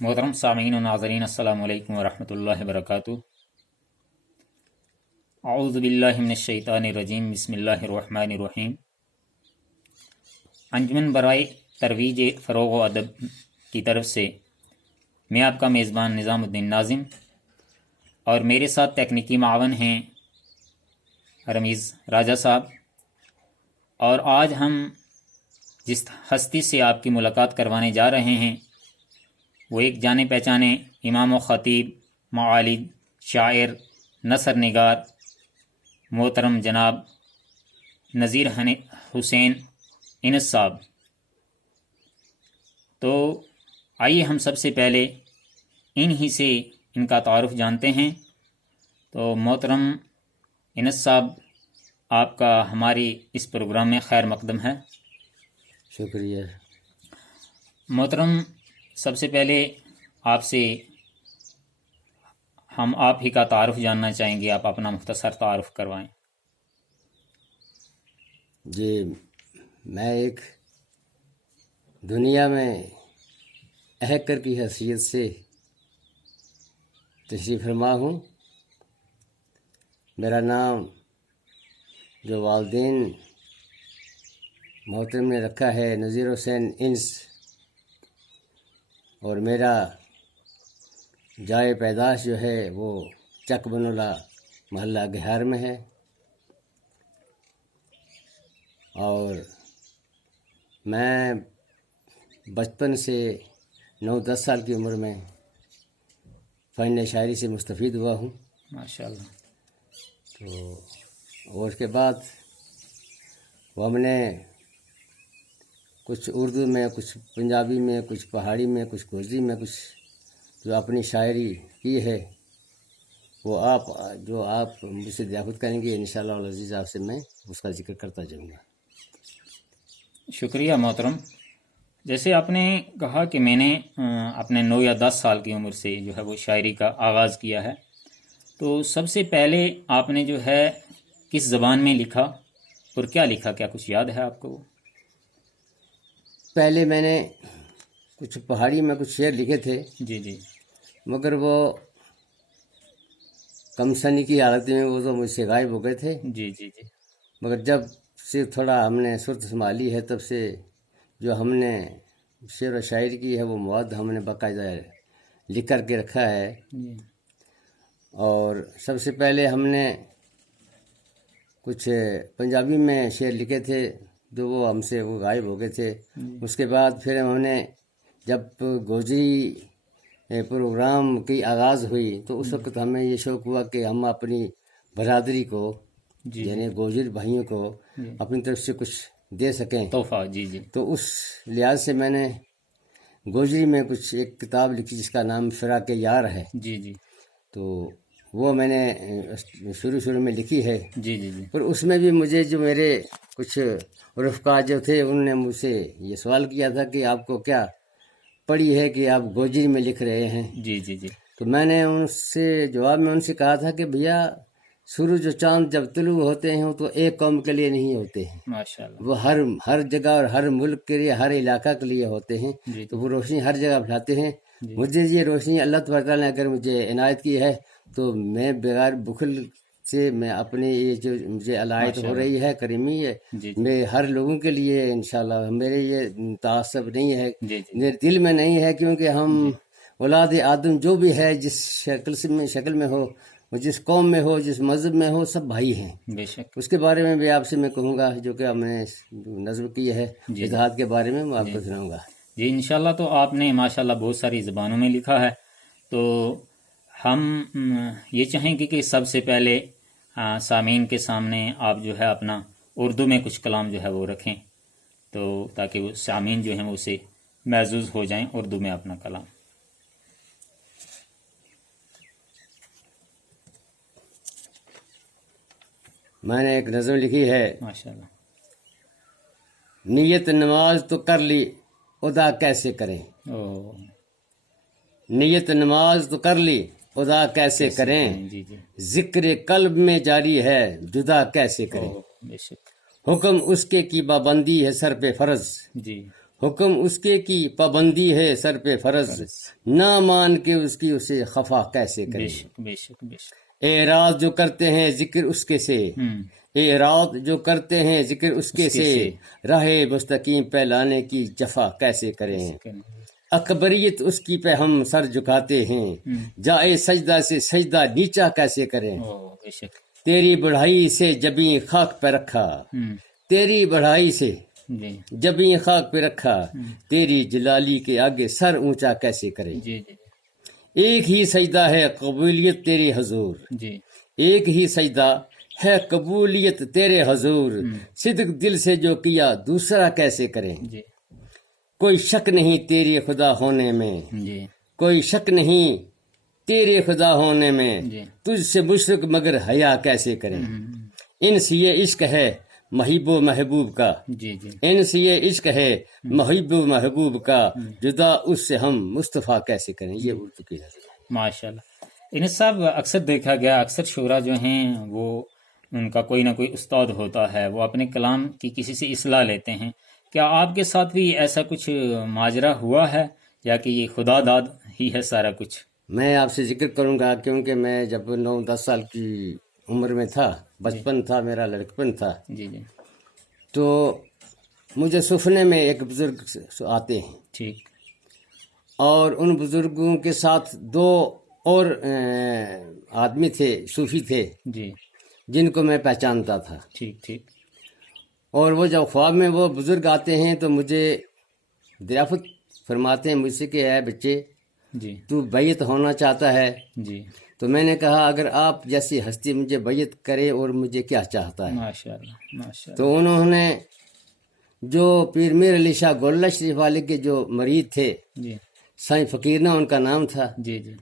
محترم سامعین و ناظرین، السلام علیکم ورحمۃ اللہ وبرکاتہ۔ اعوذ باللہ من الشیطان الرجیم، بسم اللہ الرحمن الرحیم۔ انجمن برائے ترویج فروغ و ادب کی طرف سے میں آپ کا میزبان نظام الدین ناظم، اور میرے ساتھ تکنیکی معاون ہیں رمیز راجہ صاحب۔ اور آج ہم جس ہستی سے آپ کی ملاقات کروانے جا رہے ہیں وہ ایک جانے پہچانے امام و خطیب، معالج، شاعر، نثر نگار، محترم جناب نذیر حسین انس صاحب۔ تو آئیے ہم سب سے پہلے انہی سے ان کا تعارف جانتے ہیں۔ تو محترم انس صاحب، آپ کا ہماری اس پروگرام میں خیر مقدم ہے۔ شکریہ۔ محترم، سب سے پہلے آپ سے ہم آپ ہی کا تعارف جاننا چاہیں گے، آپ اپنا مختصر تعارف کروائیں۔ جی، میں ایک دنیا میں ہیکر کی حیثیت سے تشریف فرما ہوں۔ میرا نام جو والدین محترم نے رکھا ہے نذیر حسین انس، اور میرا جائے پیدائش جو ہے وہ چک بنولا محلہ گہار میں ہے، اور میں بچپن سے 9-10 سال کی عمر میں فن شاعری سے مستفید ہوا ہوں۔ ماشاءاللہ۔ تو اور اس کے بعد وہ ہم نے کچھ اردو میں، کچھ پنجابی میں، کچھ پہاڑی میں، کچھ گوجری میں، کچھ جو اپنی شاعری کی ہے وہ آپ مجھ سے دریافت کریں گے انشاءاللہ العزیز، آپ سے میں اس کا ذکر کرتا جاؤں گا۔ شکریہ محترم۔ جیسے آپ نے کہا کہ میں نے اپنے 9 یا 10 سال کی عمر سے جو ہے وہ شاعری کا آغاز کیا ہے، تو سب سے پہلے آپ نے جو ہے کس زبان میں لکھا اور کیا لکھا؟ کیا کچھ یاد ہے آپ کو؟ پہلے میں نے کچھ پہاڑی میں کچھ شعر لکھے تھے، جی جی مگر وہ کم سنی کی حالت میں وہ تو مجھ سے غائب ہو گئے تھے۔ جی جی جی مگر جب سے تھوڑا ہم نے صورت سنبھالی ہے، تب سے جو ہم نے شعر و شاعری کی ہے وہ مواد ہم نے باقاعدہ لکھ کر کے رکھا ہے۔ جی اور سب سے پہلے ہم نے کچھ پنجابی میں شعر لکھے تھے، جو وہ ہم سے وہ غائب ہو گئے تھے۔ اس کے بعد پھر ہم نے جب گوجری پروگرام کی آغاز ہوئی تو اس وقت ہمیں یہ شوق ہوا کہ ہم اپنی برادری کو، جی یعنی گوجر بھائیوں کو اپنی طرف سے کچھ دے سکیں۔ تحفہ، جی جی تو اس لحاظ سے میں نے گوجری میں کچھ ایک کتاب لکھی جس کا نام فراق یار ہے۔ جی جی تو وہ میں نے شروع میں لکھی ہے، جی جی جی اور اس میں بھی مجھے جو میرے کچھ رفقا جو تھے انہوں نے مجھ سے یہ سوال کیا تھا کہ آپ کو کیا پڑی ہے کہ آپ گوجری میں لکھ رہے ہیں؟ جی جی جی تو میں نے ان سے جواب میں ان سے کہا تھا کہ بھیا، سورج و چاند جب طلوع ہوتے ہیں تو ایک قوم کے لیے نہیں ہوتے ہیں، ماشاءاللہ۔ وہ ہر جگہ اور ہر ملک کے لیے، ہر علاقہ کے لیے ہوتے ہیں۔ جی تو وہ روشنی ہر جگہ پھیلاتے ہیں۔ جی مجھے یہ روشنی اللہ تبارک تعالیٰ نے اگر مجھے عنایت کی ہے تو میں بغیر بخل سے میں اپنے یہ جو مجھے عنایت ہو رہی ہے کریمی ہے، جی میں ہر لوگوں کے لیے انشاءاللہ، میرے یہ تعصب نہیں ہے، جی جی میرے دل میں نہیں ہے، کیونکہ ہم اولاد آدم جو بھی ہے، جس شکل میں ہو، جس قوم میں ہو، جس مذہب میں ہو، سب بھائی ہیں۔ بے شک۔ اس کے بارے میں بھی آپ سے میں کہوں گا، جو کہ ہم نے نظم کی ہے جی اتحاد کے بارے میں، میں آپ کو سناؤں گا۔ جی انشاءاللہ۔ تو آپ نے ماشاءاللہ بہت ساری زبانوں میں لکھا ہے، تو ہم یہ چاہیں گے کہ سب سے پہلے سامعین کے سامنے آپ جو ہے اپنا اردو میں کچھ کلام جو ہے وہ رکھیں، تو تاکہ وہ سامعین جو ہیں وہ اسے محظوظ ہو جائیں اردو میں اپنا کلام۔ میں نے ایک نظم لکھی ہے، ماشاءاللہ۔ نیت نماز تو کر لی ادا کیسے کریں، او نیت نماز تو کر لی ادا کیسے کریں، جی جی ذکر قلب میں جاری ہے جدا کیسے کریں، او بے شک۔ حکم اس کے کی پابندی ہے سر پہ فرض، جی حکم اس کے کی پابندی ہے سر پہ فرض، نہ مان کے اس کی اسے خفا کیسے بے کریں؟ شک بے شک بے شک اعراض جو کرتے ہیں ذکر اس کے سے، اعراض جو کرتے ہیں ذکر اس کے سے، راہ مستقیم پہ لانے کی جفا کیسے کریں؟ اکبریت اس کی پہ ہم سر جھکاتے ہیں، جائے سجدہ سے سجدہ نیچا کیسے کریں؟ او بے شک تیری بڑھائی سے جبیں خاک پہ رکھا، تیری بڑھائی سے جی جبیں خاک پہ رکھا، تیری جلالی کے آگے سر اونچا کیسے کریں؟ جی جی ایک ہی سجدہ ہے قبولیت تیرے حضور، جی ایک ہی سجدہ ہے قبولیت تیرے حضور، صدق دل سے جو کیا دوسرا کیسے کریں؟ جی کوئی شک نہیں تیری خدا ہونے میں، جی کوئی شک نہیں تیرے خدا ہونے میں، جی تجھ سے مشرک مگر حیا کیسے کریں؟ ان سے یہ عشق ہے محب و محبوب کا، جی جی ان سے یہ عشق ہے محب و محبوب کا، جدا اس سے ہم مصطفیٰ کیسے کریں؟ یہ اردو کی نظر ہے۔ ماشاء اللہ۔ انس صاحب، اکثر دیکھا گیا اکثر شعراء جو ہیں وہ ان کا کوئی نہ کوئی استاد ہوتا ہے، وہ اپنے کلام کی کسی سے اصلاح لیتے ہیں، کیا آپ کے ساتھ بھی ایسا کچھ ماجرا ہوا ہے یا کہ یہ خدا داد ہی ہے سارا کچھ؟ میں آپ سے ذکر کروں گا کیونکہ میں جب 9-10 سال کی عمر میں تھا، بچپن تھا میرا، لڑکپن تھا، جی جی تو مجھے سفنے میں ایک بزرگ آتے ہیں، ٹھیک اور ان بزرگوں کے ساتھ 2 اور آدمی تھے، صوفی تھے، جی جن کو میں پہچانتا تھا، ٹھیک ٹھیک اور وہ جب خواب میں وہ بزرگ آتے ہیں تو مجھے دریافت فرماتے ہیں مجھ سے کہ اے بچے، جی تو بیعت ہونا چاہتا ہے؟ جی تو میں نے کہا اگر آپ جیسی ہستی مجھے بیعت کرے اور مجھے کیا چاہتا ہے؟ ماشاء اللہ ماشاء اللہ تو انہوں نے جو پیر میر علی شاہ گولڑہ شریف والے کے جو مرید تھے، جی سائیں فقیرنا ان کا نام تھا، جی جی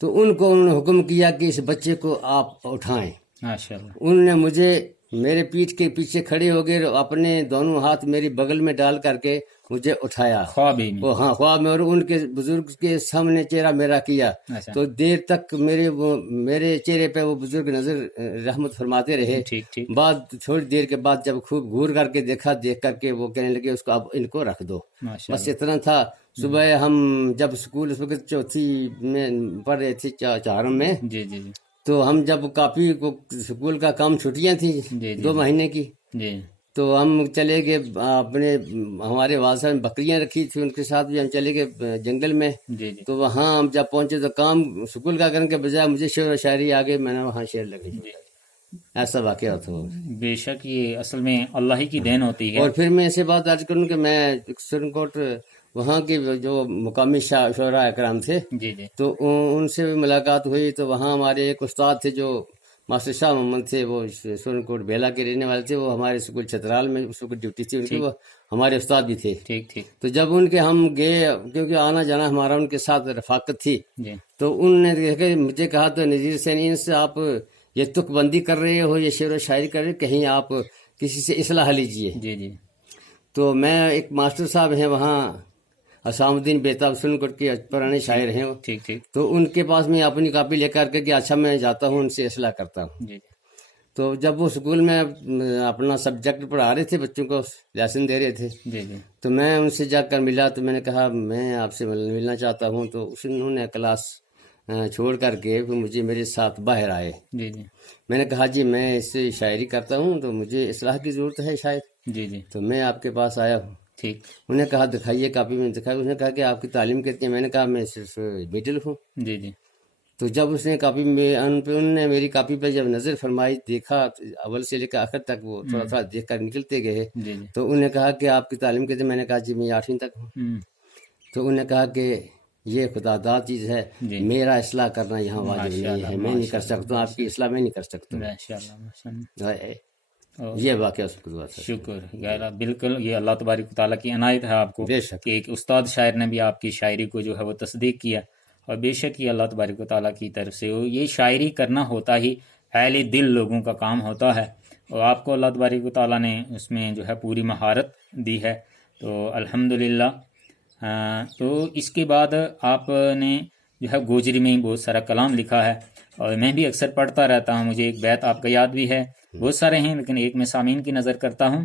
تو ان کو انہوں نے حکم کیا کہ اس بچے کو آپ اٹھائیں۔ ماشاء اللہ انہوں نے مجھے میرے پیٹھ کے پیچھے کھڑے ہو گئے، اپنے دونوں ہاتھ میری بغل میں ڈال کر کے مجھے اٹھایا، خواب ہی میں؟ وہ ہاں خواب میں، اور ان کے بزرگ کے سامنے چہرہ میرا کیا، اچھا تو دیر تک میرے چہرے پہ وہ بزرگ نظر رحمت فرماتے رہے۔ ٹھیک ٹھیک بعد تھوڑی دیر کے بعد جب خوب گھور کر کے دیکھ کر کے وہ کہنے لگے اس کو اب ان کو رکھ دو، ماشاء بس اللہ اتنا تھا۔ صبح ہم جب اسکول اس وقت چوتھی میں پڑھ رہے تھے، چہارم میں، جی جی جی تو ہم جب کاپی کو اسکول کا کام چھٹیاں تھیں جی 2 مہینے کی، جی تو ہم چلے گئے اپنے، ہمارے والد صاحب نے بکریاں رکھی تھی، ان کے ساتھ بھی ہم چلے گئے جنگل میں، جی جی تو وہاں ہم جب پہنچے تو کام اسکول کا کرنے کے بجائے مجھے شعر و شاعری آ گئی، میں نے وہاں شعر لگے، ایسا واقعہ تھا وہ۔ بے شک یہ اصل میں اللہ ہی کی دین ہوتی ہے۔ اور پھر میں اسے بات عرض کروں کہ میں سرنکوٹ وہاں کے جو مقامی شعراء اکرام تھے، جی جی تو ان سے بھی ملاقات ہوئی، تو وہاں ہمارے ایک استاد تھے جو ماسٹر شاہ محمد تھے، وہ سورن بیلا کے رہنے والے تھے، وہ ہمارے اسکول چھترال میں اس وقت ڈیوٹی تھی ان کی، وہ ہمارے استاد بھی تھے۔ ٹھیک ٹھیک تو جب ان کے ہم گئے، کیونکہ آنا جانا ہمارا ان کے ساتھ رفاقت تھی، جی تو ان نے مجھے کہا تو نذیر سین سے آپ یہ تک بندی کر رہے ہو، یہ شعر و شاعری کر رہے ہو، کہیں آپ کسی سے اصلاح لیجئے۔ جی جی تو میں ایک ماسٹر صاحب ہیں وہاں، اسام الدین بیتاب سرنکوٹ کے پرانے شاعر ہیں وہ، ٹھیک ٹھیک تو ان کے پاس میں اپنی کاپی لے کر کے کہ اچھا میں جاتا ہوں ان سے اصلاح کرتا ہوں۔ جی تو جب وہ اسکول میں اپنا سبجیکٹ پڑھا رہے تھے، بچوں کو لیسن دے رہے تھے، جی جی تو میں ان سے جا کر ملا، تو میں نے کہا میں آپ سے ملنا چاہتا ہوں، تو انہوں نے کلاس چھوڑ کر کے پھر مجھے میرے ساتھ باہر آئے۔ جی جی میں نے کہا جی میں اس سے شاعری کرتا ہوں تو مجھے اصلاح کی ضرورت ہے شاید، جی جی تو میں آپ کے پاس آیا ہوں۔ ٹھیک انہوں نے کہا دکھائیے کاپی میں دکھائی، اس نے کہا کہ آپ کی تعلیم کتنی ہے؟ میں نے کہا میں صرف مڈل ہوں۔ جی جی تو جب اس نے کاپی میں انہوں نے میری کاپی پہ جب نظر فرمائی، دیکھا تو اول سے لے کر آخر تک وہ تھوڑا تھوڑا دیکھ کر نکلتے گئے، جی جی تو انہوں نے کہا کہ آپ کی تعلیم کتنی؟ میں نے کہا جی میں 8ویں تک ہوں۔ تو انہوں نے کہا کہ یہ خدا داد چیز ہے، جی میرا اصلاح کرنا یہاں واجب نہیں ہے، میں نہیں کر سکتا ہوں، آپ کی اصلاح میں نہیں کر سکتا ہوں۔ ماشاء اللہ ماشاء اللہ یہ واقعہ اس کو بات ہے۔ شکر ہے، بالکل یہ اللہ تبارک و تعالیٰ کی عنایت ہے آپ کو بے شک کہ ایک استاد شاعر نے بھی آپ کی شاعری کو جو ہے وہ تصدیق کیا، اور بے شک یہ اللہ تبارک و تعالیٰ کی طرف سے یہ شاعری کرنا ہوتا ہی اہل دل لوگوں کا کام ہوتا ہے، اور آپ کو اللہ تبارک و تعالیٰ نے اس میں جو ہے پوری مہارت دی ہے، تو الحمدللہ۔ تو اس کے بعد آپ نے جو ہے گوجری میں ہی بہت سارا کلام لکھا ہے، اور میں بھی اکثر پڑھتا رہتا ہوں، مجھے ایک بیت آپ کا یاد بھی ہے، بہت سارے ہیں لیکن ایک میں سامعین کی نظر کرتا ہوں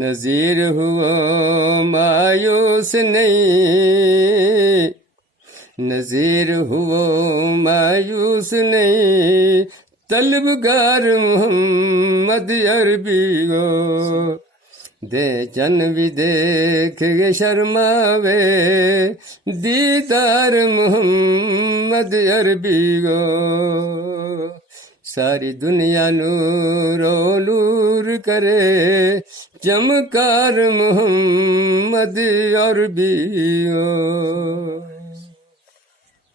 نذیر ہوا مایوس نہیں، نذیر ہوا مایوس نہیں، طلبگار محمد عربی گو، دے چن بھی دیکھ گے شرماوے، دیدار محمد عربی گو، ساری دنیا نور و نور کرے، چمکار محمد عربی گو۔